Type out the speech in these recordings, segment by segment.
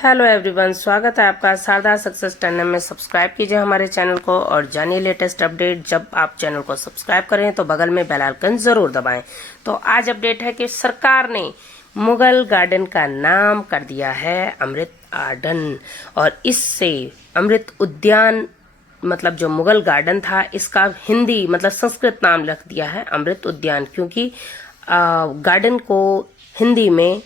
Hello everyone, स्वागत है आपका शारदा सक्सेस टनल में। सब्सक्राइब कीजिए हमारे चैनल को और जानिए लेटेस्ट अपडेट। जब आप चैनल को सब्सक्राइब करें तो बगल में बेल आइकन जरूर दबाएं। तो आज अपडेट है कि सरकार ने मुगल गार्डन का नाम कर दिया है अमृत गार्डन, और इससे अमृत उद्यान मतलब जो मुगल गार्डन था इसका हिंदी मतलब संस्कृत नाम रख दिया है अमृत उद्यान, क्योंकि गार्डन को हिंदी में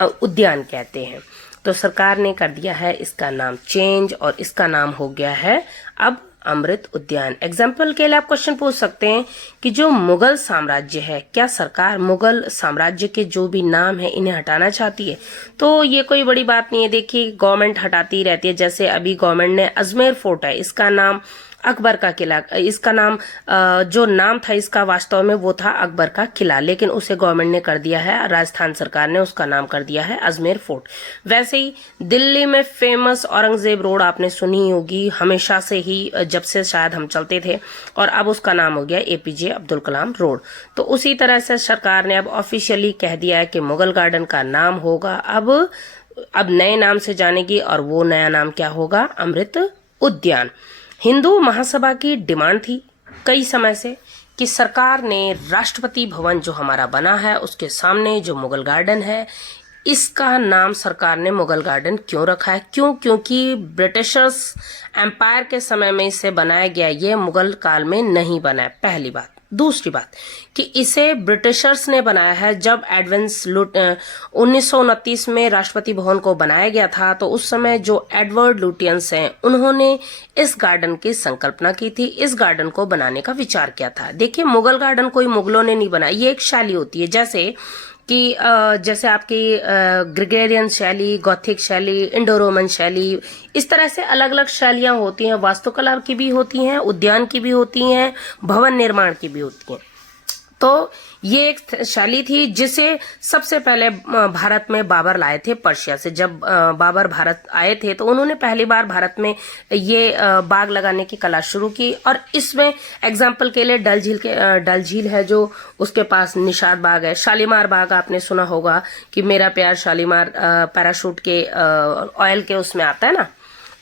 उद्यान कहते हैं। तो सरकार ने कर दिया है इसका नाम चेंज और इसका नाम हो गया है अब अमृत उद्यान। एग्जाम्पल के लिए आप क्वेश्चन पूछ सकते हैं कि जो मुगल साम्राज्य है, क्या सरकार मुगल साम्राज्य के जो भी नाम है इन्हें हटाना चाहती है? तो ये कोई बड़ी बात नहीं है। देखिए, गवर्नमेंट हटाती रहती है। जैसे अभी गवर्नमेंट ने अजमेर फोर्ट है, इसका नाम अकबर का किला, इसका नाम जो नाम था इसका वास्तव में वो था अकबर का किला, लेकिन उसे गवर्नमेंट ने कर दिया है, राजस्थान सरकार ने उसका नाम कर दिया है अजमेर फोर्ट। वैसे ही दिल्ली में फेमस औरंगजेब रोड आपने सुनी होगी, हमेशा से ही, जब से शायद हम चलते थे, और अब उसका नाम हो गया एपीजे अब्दुल कलाम रोड। तो उसी तरह से सरकार ने अब ऑफिशियली कह दिया है कि मुगल गार्डन का नाम होगा अब नए नाम से जानेगी, और वो नया नाम क्या होगा? अमृत उद्यान। हिंदू महासभा की डिमांड थी कई समय से कि सरकार ने राष्ट्रपति भवन जो हमारा बना है उसके सामने जो मुगल गार्डन है इसका नाम सरकार ने मुगल गार्डन क्यों रखा है? क्योंकि ब्रिटिशर्स एम्पायर के समय में इसे बनाया गया, ये मुगल काल में नहीं बना है, पहली बात। दूसरी बात कि इसे ब्रिटिशर्स ने बनाया है जब एडवेंस लुट 1929 में राष्ट्रपति भवन को बनाया गया था, तो उस समय जो एडवर्ड लुटियंस हैं उन्होंने इस गार्डन की संकल्पना की थी, इस गार्डन को बनाने का विचार किया था। देखिए, मुगल गार्डन कोई मुगलों ने नहीं बनाया, ये एक शैली होती है। जैसे आपकी ग्रेगोरियन शैली, गॉथिक शैली, इंडो रोमन शैली, इस तरह से अलग अलग शैलियां होती हैं। वास्तुकला की भी होती हैं, उद्यान की भी होती हैं, भवन निर्माण की भी होती हैं। तो ये एक शैली थी जिसे सबसे पहले भारत में बाबर लाए थे पर्शिया से। जब बाबर भारत आए थे तो उन्होंने पहली बार भारत में ये बाग लगाने की कला शुरू की, और इसमें एग्जाम्पल के लिए डल झील है जो उसके पास निशात बाग है, शालीमार बाग आपने सुना होगा कि मेरा प्यार शालीमार पैराशूट के ऑयल के उसमें आता है ना,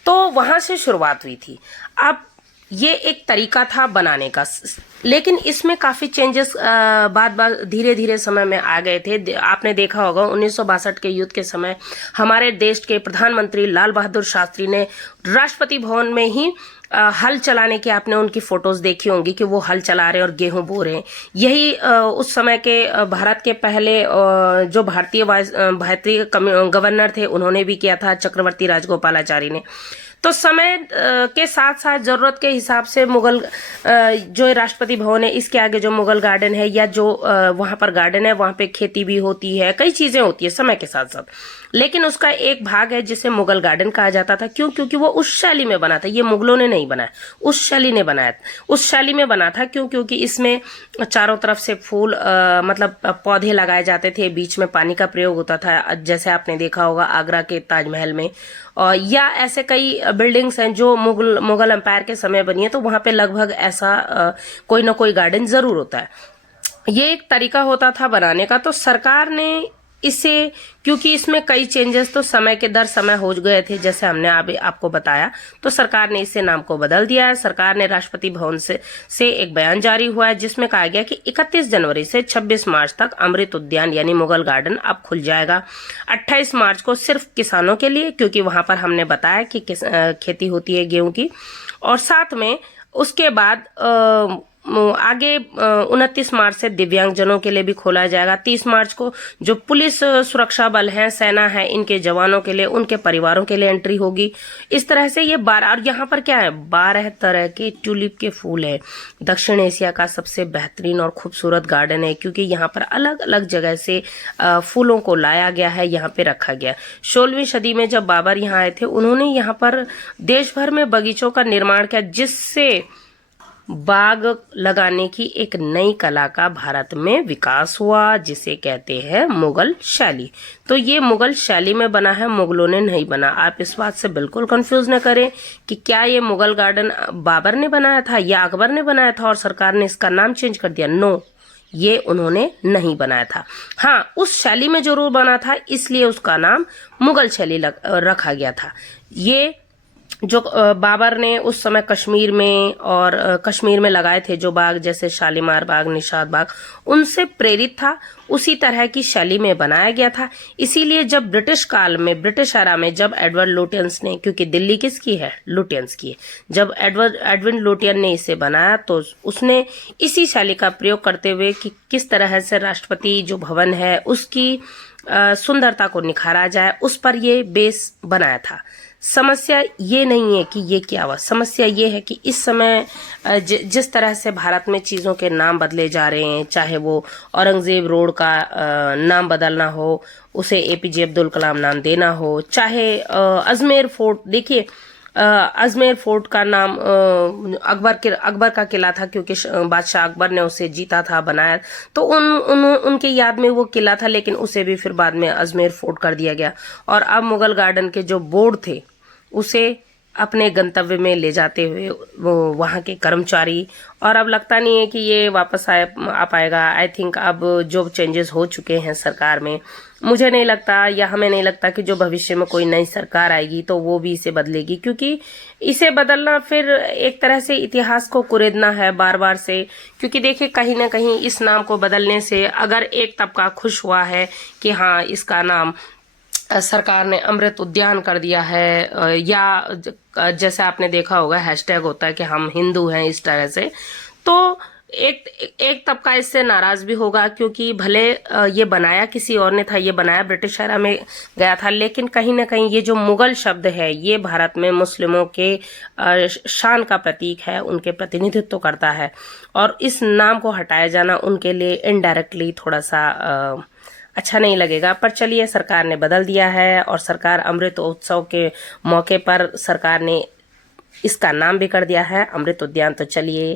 तो वहां से शुरुआत हुई थी। अब ये एक तरीका था बनाने का, लेकिन इसमें काफी चेंजेस बाद धीरे धीरे समय में आ गए थे। आपने देखा होगा 1962 के युद्ध के समय हमारे देश के प्रधानमंत्री लाल बहादुर शास्त्री ने राष्ट्रपति भवन में ही हल चलाने की, आपने उनकी फोटोज देखी होंगी कि वो हल चला रहे और गेहूं बो रहे हैं। यही उस समय के भारत के पहले जो भारतीय गवर्नर थे उन्होंने भी किया था, चक्रवर्ती राजगोपालाचारी ने। तो समय के साथ साथ जरूरत के हिसाब से मुगल जो राष्ट्रपति भवन है इसके आगे जो मुगल गार्डन है या जो वहां पर गार्डन है वहां पे खेती भी होती है, कई चीजें होती है समय के साथ साथ, लेकिन उसका एक भाग है जिसे मुगल गार्डन कहा जाता था। क्योंकि वो उस शैली में बना था, ये मुगलों ने नहीं बनाया, उस शैली ने बनाया, उस शैली में बना था। क्योंकि इसमें चारों तरफ से फूल मतलब पौधे लगाए जाते थे, बीच में पानी का प्रयोग होता था, जैसे आपने देखा होगा आगरा के ताजमहल में, और या ऐसे कई बिल्डिंग्स हैं जो मुगल एम्पायर के समय बनी है, तो वहां पे लगभग ऐसा कोई ना कोई गार्डन जरूर होता है। ये एक तरीका होता था बनाने का। तो सरकार ने इसे, क्योंकि इसमें कई चेंजेस तो समय के दर समय हो गए थे जैसे हमने अभी आपको बताया, तो सरकार ने इसे नाम को बदल दिया है। सरकार ने राष्ट्रपति भवन से एक बयान जारी हुआ है जिसमें कहा गया कि 31 जनवरी से 26 मार्च तक अमृत उद्यान यानी मुगल गार्डन अब खुल जाएगा। 28 मार्च को सिर्फ किसानों के लिए, क्योंकि वहां पर हमने बताया कि खेती होती है गेहूं की, और साथ में उसके बाद आगे 29 मार्च से दिव्यांगजनों के लिए भी खोला जाएगा। 30 मार्च को जो पुलिस सुरक्षा बल है, सेना है, इनके जवानों के लिए, उनके परिवारों के लिए एंट्री होगी। इस तरह से ये 12, और यहाँ पर क्या है, 12 तरह के ट्यूलिप के फूल है। दक्षिण एशिया का सबसे बेहतरीन और खूबसूरत गार्डन है, क्योंकि यहाँ पर अलग अलग जगह से फूलों को लाया गया है, यहाँ पे रखा गया। 16वीं सदी में जब बाबर यहाँ आए थे उन्होंने यहाँ पर देश भर में बगीचों का निर्माण किया, जिससे बाग लगाने की एक नई कला का भारत में विकास हुआ, जिसे कहते हैं मुगल शैली। तो ये मुगल शैली में बना है, मुगलों ने नहीं बना। आप इस बात से बिल्कुल कंफ्यूज न करें कि क्या ये मुगल गार्डन बाबर ने बनाया था या अकबर ने बनाया था और सरकार ने इसका नाम चेंज कर दिया। नो, ये उन्होंने नहीं बनाया था। हाँ, उस शैली में जरूर बना था, इसलिए उसका नाम मुगल शैली रखा गया था। ये जो बाबर ने उस समय कश्मीर में और कश्मीर में लगाए थे जो बाग, जैसे शालीमार बाग, निशात बाग, उनसे प्रेरित था, उसी तरह की शैली में बनाया गया था। इसीलिए जब ब्रिटिश काल में, ब्रिटिश एरा में, जब एडवर्ड लुटियंस ने, क्योंकि दिल्ली किसकी है, लुटियंस की है, जब एडविन लुटियन ने इसे बनाया तो उसने इसी शैली का प्रयोग करते हुए कि किस तरह से राष्ट्रपति जो भवन है उसकी सुंदरता को निखारा जाए, उस पर ये बेस बनाया था। समस्या ये नहीं है कि ये क्या हुआ, समस्या ये है कि इस समय जिस तरह से भारत में चीज़ों के नाम बदले जा रहे हैं, चाहे वो औरंगजेब रोड का नाम बदलना हो, उसे एपीजे अब्दुल कलाम नाम देना हो, चाहे अजमेर फोर्ट, देखिए अजमेर फोर्ट का नाम अकबर का किला था, क्योंकि बादशाह अकबर ने उसे जीता था, बनाया, तो उनके याद में वो किला था, लेकिन उसे भी फिर बाद में अजमेर फोर्ट कर दिया गया। और अब मुगल गार्डन के जो बोर्ड थे उसे अपने गंतव्य में ले जाते हुए वो वहाँ के कर्मचारी, और अब लगता नहीं है कि ये वापस आ पाएगा। आई थिंक अब जो चेंजेस हो चुके हैं सरकार में, मुझे नहीं लगता, या हमें नहीं लगता कि जो भविष्य में कोई नई सरकार आएगी तो वो भी इसे बदलेगी, क्योंकि इसे बदलना फिर एक तरह से इतिहास को कुरेदना है बार बार से। क्योंकि देखिए, कहीं ना कहीं इस नाम को बदलने से अगर एक तबका खुश हुआ है कि हाँ इसका नाम सरकार ने अमृत उद्यान कर दिया है, या जैसे आपने देखा होगा हैशटैग होता है कि हम हिंदू हैं, इस तरह से, तो एक तबका इससे नाराज भी होगा, क्योंकि भले ये बनाया किसी और ने था, ये बनाया ब्रिटिश एरा में गया था, लेकिन कहीं ना कहीं ये जो मुगल शब्द है ये भारत में मुस्लिमों के शान का प्रतीक है, उनके प्रतिनिधित्व करता है, और इस नाम को हटाया जाना उनके लिए इनडायरेक्टली थोड़ा सा अच्छा नहीं लगेगा। पर चलिए, सरकार ने बदल दिया है, और सरकार अमृत उत्सव के मौके पर सरकार ने इसका नाम भी कर दिया है अमृत उद्यान। तो चलिए